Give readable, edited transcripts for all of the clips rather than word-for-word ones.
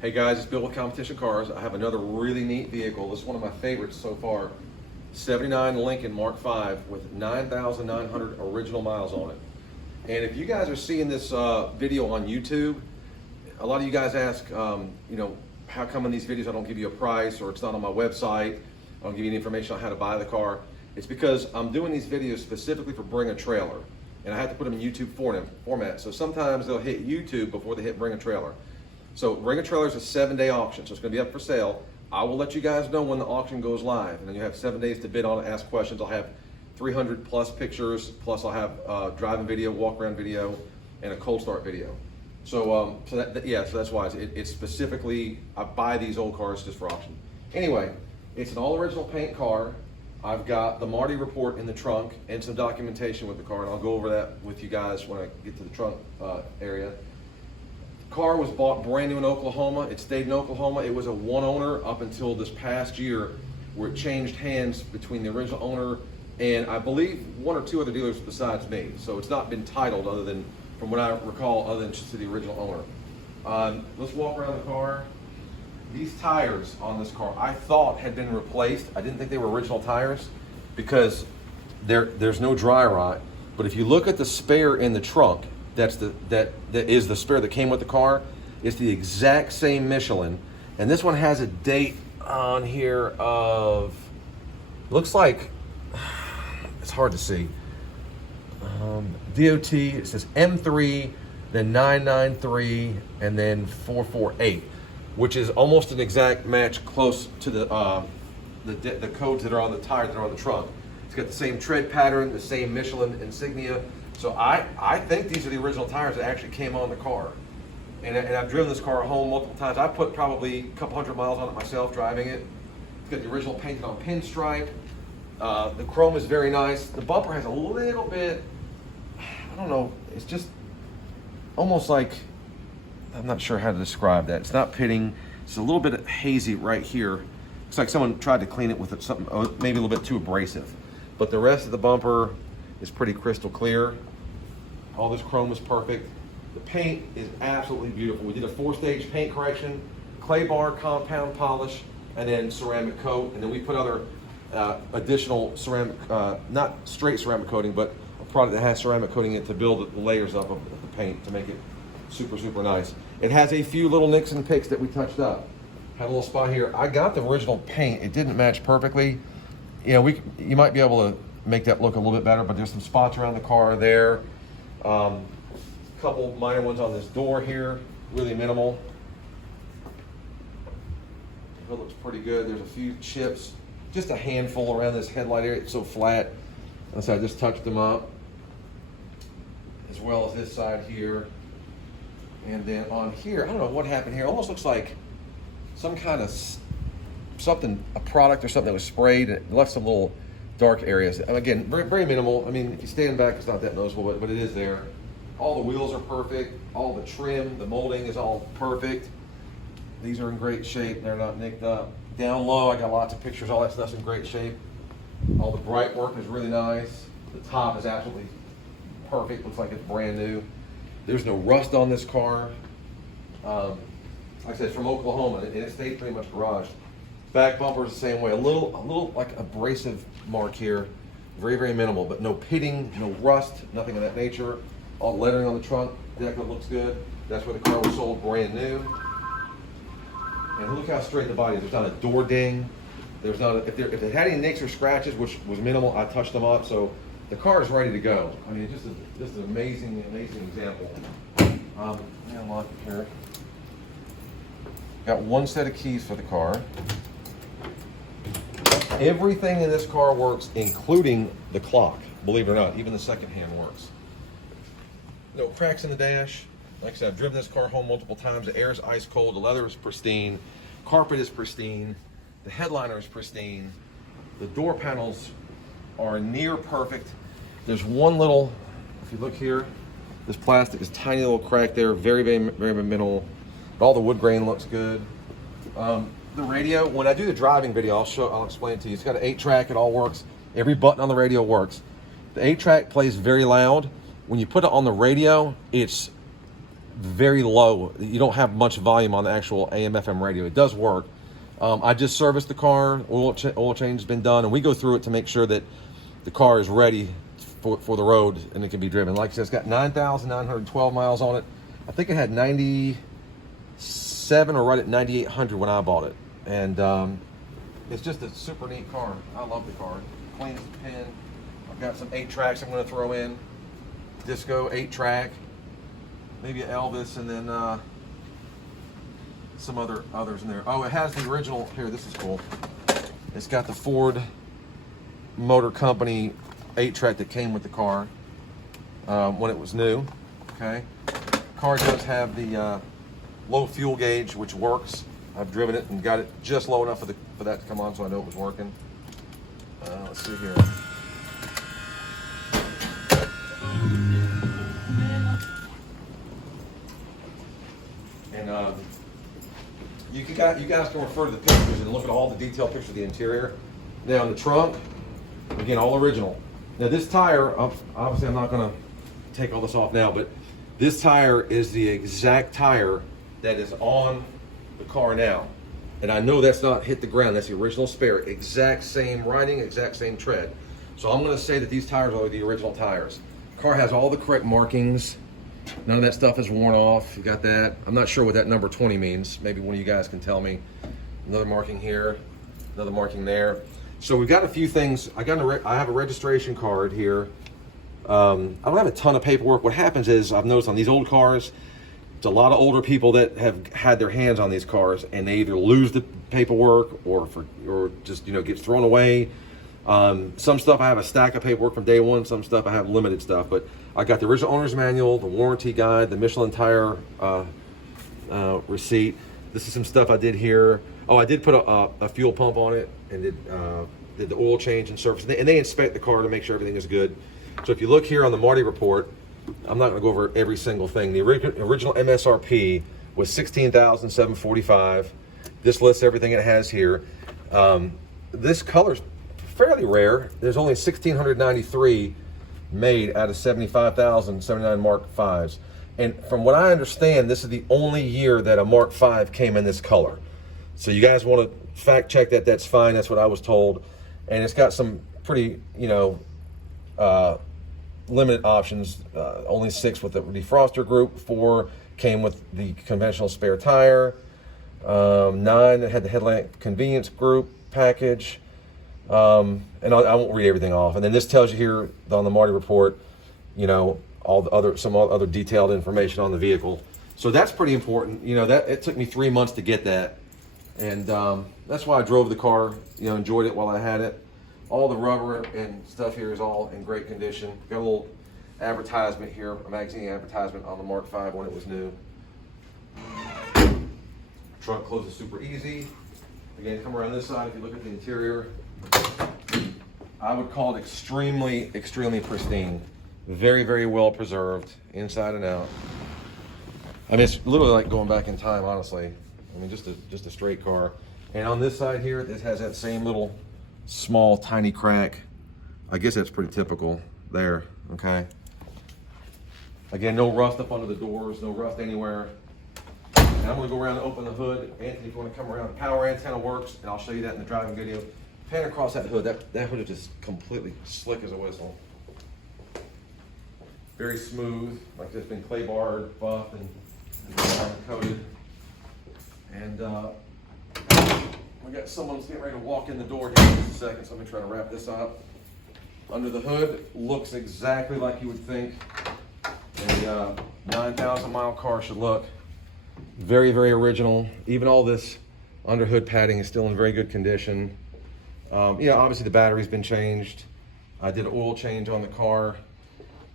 Hey guys, it's Bill with Competition Cars. I have another really neat vehicle. This is one of my favorites so far. 79 Lincoln Mark V with 9,900 original miles on it. And if you guys are seeing this video on YouTube, a lot of you guys ask, how come in these videos I don't give you a price, or it's not on my website, I don't give you any information on how to buy the car. It's because I'm doing these videos specifically for Bring a Trailer. And I have to put them in YouTube format. So sometimes they'll hit YouTube before they hit Bring a Trailer. So Bring a Trailer is a 7-day auction, so it's going to be up for sale. I will let you guys know when the auction goes live, and then you have 7 days to bid on it, ask questions. I'll have 300 plus pictures, plus I'll have driving video, walk around video, and a cold start video. So so that's why it's specifically, I buy these old cars just for auction. Anyway, it's an all original paint car. I've got the Marty report in the trunk and some documentation with the car, and I'll go over that with you guys when I get to the trunk area. Car was bought brand new in Oklahoma. It stayed in Oklahoma. It was a one owner up until this past year, where it changed hands between the original owner and I believe one or two other dealers besides me. So it's not been titled, other than, from what I recall, other than just to the original owner. Let's walk around the car. These tires on this car I thought had been replaced. I didn't think they were original tires because there's no dry rot. But if you look at the spare in the trunk, that is the spare that came with the car. It's the exact same Michelin, and this one has a date on here of, looks like, it's hard to see. DOT, it says M3, then 993, and then 448, which is almost an exact match, close to the codes that are on the tires that are on the trunk. It's got the same tread pattern, the same Michelin insignia. So I think these are the original tires that actually came on the car. And I've driven this car home multiple times. I put probably a couple hundred miles on it myself driving it. It's got the original painted on pinstripe. The chrome is very nice. The bumper has a little bit, I don't know, it's just almost like, I'm not sure how to describe that. It's not pitting. It's a little bit hazy right here. Looks like someone tried to clean it with something maybe a little bit too abrasive. But the rest of the bumper is pretty crystal clear. All this chrome is perfect. The paint is absolutely beautiful. We did a 4-stage paint correction, clay bar compound polish, and then ceramic coat. And then we put other additional ceramic, not straight ceramic coating, but a product that has ceramic coating in it to build the layers up of the paint to make it super, super nice. It has a few little nicks and picks that we touched up. Had a little spot here. I got the original paint. It didn't match perfectly. You might be able to make that look a little bit better, but there's some spots around the car there. Couple minor ones on this door here, really minimal. It looks pretty good. There's a few chips, just a handful around this headlight area. It's so flat. So I just touched them up, as well as this side here. And then on here, I don't know what happened here. It almost looks like some kind of a product or something that was sprayed, and it left some little dark areas. And again, very, very minimal. I mean, if you stand back, it's not that noticeable, but it is there. All the wheels are perfect. All the trim, the molding is all perfect. These are in great shape. They're not nicked up. Down low, I got lots of pictures. All that stuff's in great shape. All the bright work is really nice. The top is absolutely perfect. Looks like it's brand new. There's no rust on this car. Like I said, it's from Oklahoma, and it stayed pretty much garaged. Back bumper is the same way. A little like abrasive mark here. Very, very minimal, but no pitting, no rust, nothing of that nature. All the lettering on the trunk, decal looks good. That's where the car was sold brand new. And look how straight the body is. There's not a door ding. There's not if it had any nicks or scratches, which was minimal, I touched them up. So the car is ready to go. I mean, just an amazing, amazing example. Let me unlock it here. Got one set of keys for the car. Everything in this car works, including the clock. Believe it or not, even the second hand works. No cracks in the dash. Like I said, I've driven this car home multiple times. The air is ice cold. The leather is pristine. Carpet is pristine. The headliner is pristine. The door panels are near perfect. There's one little, if you look here, this plastic is tiny little crack there. Very, very, very minimal. But all the wood grain looks good. The radio, when I do the driving video, I'll explain it to you. It's got an 8-track. It all works. Every button on the radio works. The 8-track plays very loud. When you put it on the radio, it's very low. You don't have much volume on the actual AM/FM radio. It does work. I just serviced the car. Oil change has been done, and we go through it to make sure that the car is ready for the road and it can be driven. Like I said, it's got 9,912 miles on it. I think it had 97 or right at 9,800 when I bought it. And it's just a super neat car. I love the car. Clean as a pin. I've got some 8 tracks I'm going to throw in. Disco 8-track. Maybe an Elvis, and then some others in there. Oh, it has the original. Here, this is cool. It's got the Ford Motor Company 8-track that came with the car when it was new. Okay. Car does have the low fuel gauge, which works. I've driven it and got it just low enough for that to come on, so I know it was working. Let's see here. And you guys can refer to the pictures and look at all the detailed pictures of the interior. Now in the trunk, again, all original. Now this tire, obviously I'm not going to take all this off now, but this tire is the exact tire that is on the car now. And I know that's not hit the ground, that's the original spare. Exact same riding, exact same tread. So I'm going to say that these tires are the original tires. The car has all the correct markings. None of that stuff is worn off. You got that. I'm not sure what that number 20 means. Maybe one of you guys can tell me. Another marking here, another marking there. So we've got a few things. I have a registration card here. I don't have a ton of paperwork. What happens is, I've noticed on these old cars, it's a lot of older people that have had their hands on these cars, and they either lose the paperwork or just gets thrown away. Some stuff I have a stack of paperwork from day one. Some stuff I have limited stuff. But I got the original owner's manual, the warranty guide, the Michelin tire receipt. This is some stuff I did here. Oh, I did put a fuel pump on it and did the oil change and service. And they inspect the car to make sure everything is good. So if you look here on the Marty report, I'm not going to go over every single thing. The original MSRP was $16,745. This lists everything it has here. This color's fairly rare. There's only 1,693 made out of 75,079 Mark 5s. And from what I understand, this is the only year that a Mark 5 came in this color. So you guys want to fact check that, that's fine. That's what I was told. And it's got some pretty, limited options. Only 6 with the defroster group. 4 came with the conventional spare tire. 9 that had the headlamp convenience group package. And I won't read everything off. And then this tells you here on the Marty report, some other detailed information on the vehicle. So that's pretty important. That it took me 3 months to get that, and that's why I drove the car. Enjoyed it while I had it. All the rubber and stuff here is all in great condition. Got a little advertisement here, a magazine advertisement on the Mark V when it was new. Trunk closes super easy. Again, come around this side. If you look at the interior, I would call it extremely, extremely pristine. Very, very well preserved, inside and out. I mean, it's literally like going back in time, honestly. I mean, just a straight car. And on this side here, this has that same little small, tiny crack. I guess that's pretty typical there, okay? Again, no rust up under the doors, no rust anywhere. And I'm gonna go around and open the hood. Anthony, if you wanna come around, the power antenna works, and I'll show you that in the driving video. Pan across that hood, that hood is just completely slick as a whistle. Very smooth, like it's been clay barred, buffed, and coated. And we got someone's getting ready to walk in the door here in just a second, so let me try to wrap this up. Under the hood, looks exactly like you would think a 9,000 mile car should look. Very, very original. Even all this under hood padding is still in very good condition. Obviously the battery's been changed. I did an oil change on the car.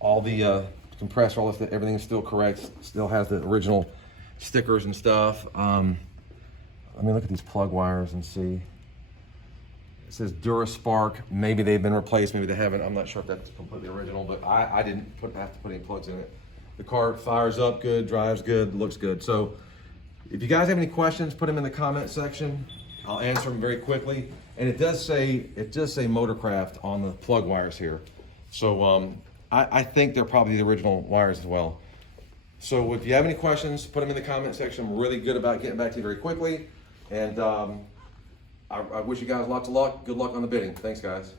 All the compressor, all this, everything's still correct. Still has the original stickers and stuff. Let me look at these plug wires and see. It says DuraSpark. Maybe they've been replaced, maybe they haven't. I'm not sure if that's completely original, but I didn't have to put any plugs in it. The car fires up good, drives good, looks good. So if you guys have any questions, put them in the comment section. I'll answer them very quickly. And it does say Motorcraft on the plug wires here. So I think they're probably the original wires as well. So if you have any questions, put them in the comment section. I'm really good about getting back to you very quickly. And I wish you guys lots of luck. Good luck on the bidding. Thanks, guys.